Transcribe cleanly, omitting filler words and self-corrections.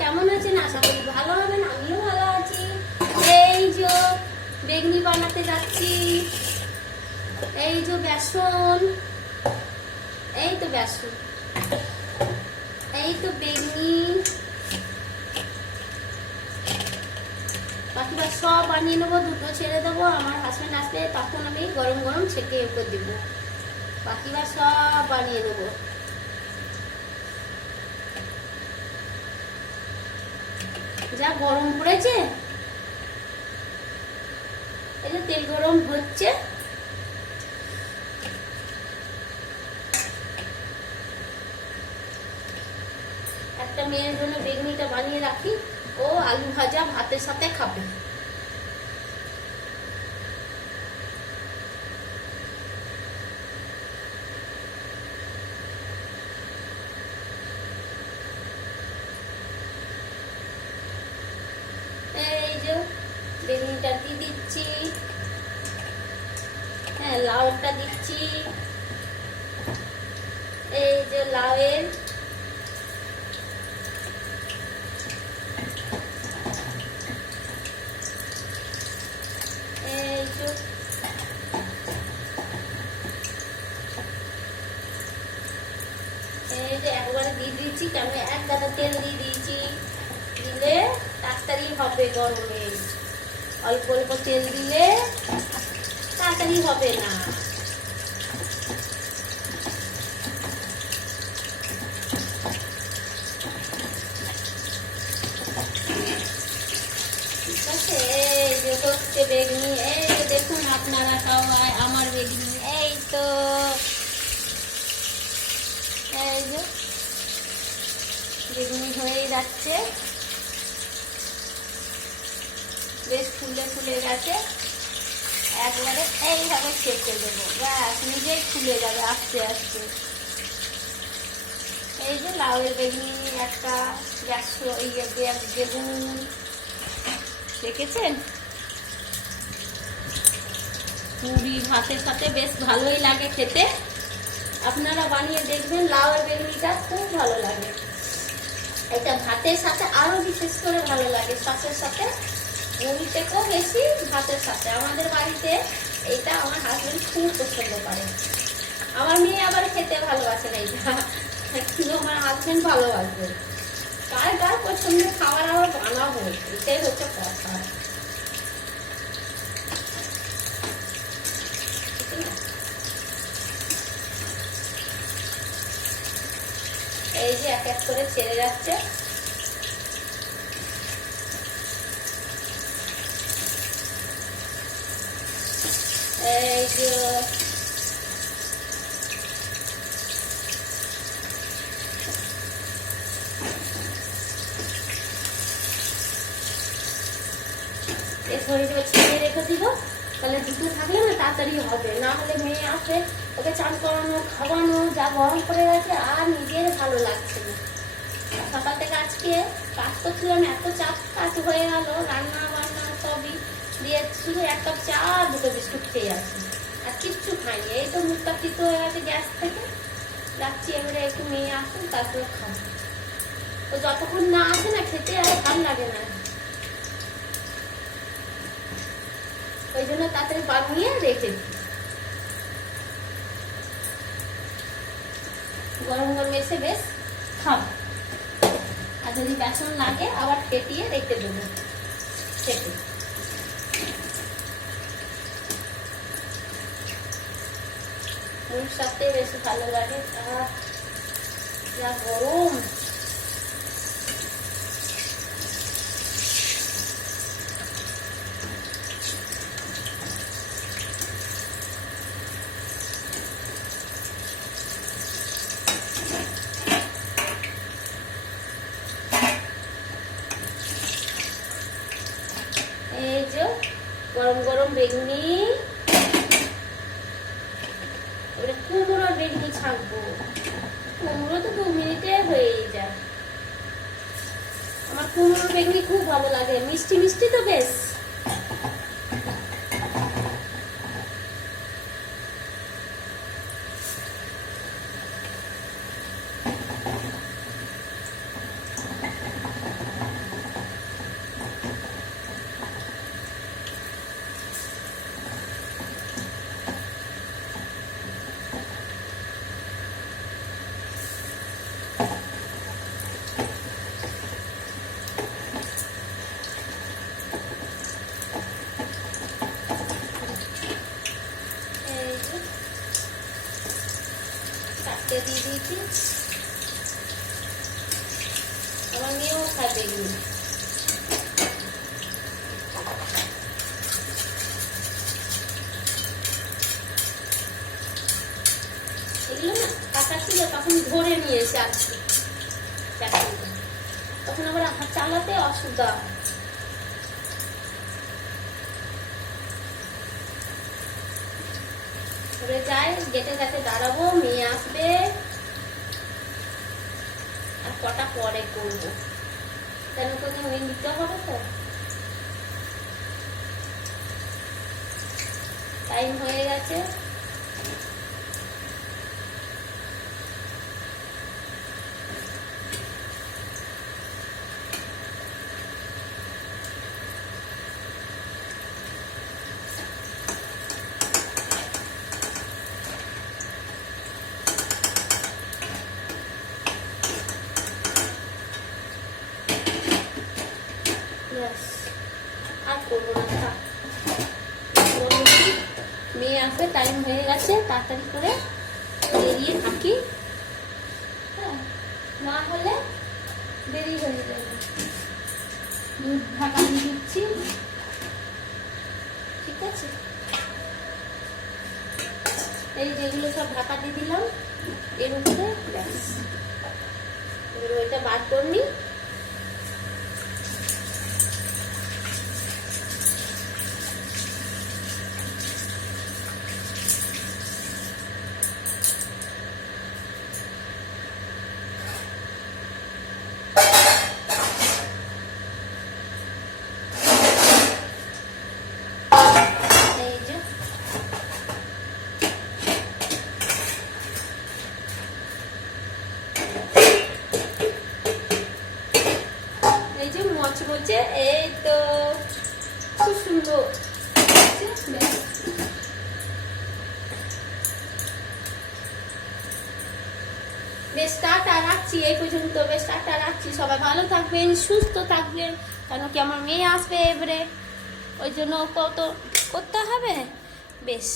কেমন আছেন? আশা করি ভালো হবেন, আমিও ভালো আছি। এই যে বেগনি বানাতে যাচ্ছি। এই যে বেসন, এই তো বেসন, এই তো বেগনি, বাকিটা সব বানিয়ে নেবো। দুটো ছেড়ে দেবো, আমার হাজবেন্ড আসলে তখন আমি গরম গরম ছেঁকে উপর দেবো। বাকিটা সব বানিয়ে নেবো। যা গরম পড়েছে, এই যে তেল গরম হচ্ছে। একটা মেয়ের জন্য বেগুনিটা বানিয়ে রাখি, ও আলু ভাজা ভাতের সাথে খাবে। এই যে বেগুনিটা দিয়ে দিচ্ছি, হ্যাঁ লাউটা দিচ্ছি। এই যে লাউয়ের একবারে দিয়ে দিয়েছি, কেন এক গাদা তেল দিয়ে দিয়েছি, দিলে তাড়াতাড়ি হবে গরমে। অল্প অল্প তেল দিলে তাড়াতাড়ি হবে না। ঠিক আছে, এই যে হচ্ছে বেগুনি। এই দেখুন আপনারা সবাই আমার বেগুনি। এই তো এই যে বেগুনি হয়েই যাচ্ছে, বেশ ফুলে ফুলে গেছে। একবারে এইভাবে ছেঁকে দেবো, ব্যাস নিজেই ফুলে যাবে আস্তে আস্তে। এই যে লাউয়ের বেগুনি একটা বেগুন দেখেছেন, পুরি ভাতের সাথে বেশ ভালোই লাগে খেতে। আপনারা বানিয়ে দেখবেন, লাউয়ের বেগুনিটা খুব ভালো লাগে। এটা ভাতের সাথে আরো বিশেষ করে ভালো লাগে, সসের সাথে, মুড়ি থেকেও বেশি ভাতের সাথে। আমাদের বাড়িতে এইটা আমার হাজবেন্ড খুব পছন্দ করে। আমার মেয়ে আবার খেতে ভালোবাসে না এইটা, কিন্তু আমার হাজবেন্ড ভালোবাসবে। কার কার পছন্দের খাবার আবার বানাবো, এটাই হচ্ছে কথা। এই যে এক এক করে ছেড়ে যাচ্ছে। এই যে শরীরে ছেড়ে রেখে দিব, তাহলে দুটো থাকলে না তাড়াতাড়ি হবে। না হলে মেয়ে আসে, ওকে চান করানো খাওয়ানো, যা গরম করে গেছে আর নিজের ভালো লাগছে না। সকাল থেকে আজকে কাজ করছিলাম, এত চাপ কাজ হয়ে গেল, রান্না বান্না সবই দিয়ে শুধু এক কাপ চা আর দুটো বিস্কুট খেয়ে আসি, আর কিচ্ছু খাইনি। এই তো মুখটা তিতো হয়ে গেছে গ্যাস থেকে, যাচ্ছি এবারে একটু মেয়ে আসুন তারপরে খাবো। তো যতক্ষণ না আসে না খেতে আর ভালো লাগে না, ওই জন্য তাড়াতাড়ি বানিয়ে রেখে দিই। গরম গরম এসে বেশ খাবো। আর যদি বেসন লাগে আবার ফেটিয়ে রেখে দেবো, ফেটে। মুড়ির সাথে বেশি ভালো লাগে। যা গরম, এই যে গরম গরম বেগুনি। এবারে কুমড়োর বেগুনি ছাঁকবো। কুমড়ো তো 2 মিনিটে হয়েই যায়। আমার কুমড়োর বেগুনি খুব ভালো লাগে, মিষ্টি মিষ্টি তো বেশ। খায় বেগুন। এগুলো না কাটা ছিল, তখন ধরে নিয়েছে আজকে, তখন আবার হাত চালাতে অসুবিধা। যাই, গেটে কাছে দাঁড়াবো, মেয়ে আসবে, আর কটা পরে করবো, কেন তোকে মেয়ে দিতে হবে তো, টাইম হয়ে গেছে। আর করবো না, থাক। মেয়ে আসবে, টাইম হয়ে গেছে, তাড়াতাড়ি করে বেরিয়ে থাকি, হ্যাঁ, না হলে দেরি হয়ে যাবে। দুধ ঢাকা দিয়ে দিচ্ছি, ঠিক আছে। এই যেগুলো সব ঢাকা দিয়ে দিলাম এর উপরে, ব্যাস এবার ওইটা বার করনি। মচমচে, এই তো খুব সুন্দর। বেশ, টাটা, রাখছি এই পর্যন্ত। বেশ, টাটা, রাখছি। সবাই ভালো থাকবেন, সুস্থ থাকবেন, কেন কি আমার মেয়ে আসবে এবারে, ওই জন্য কত করতে হবে। বেশ।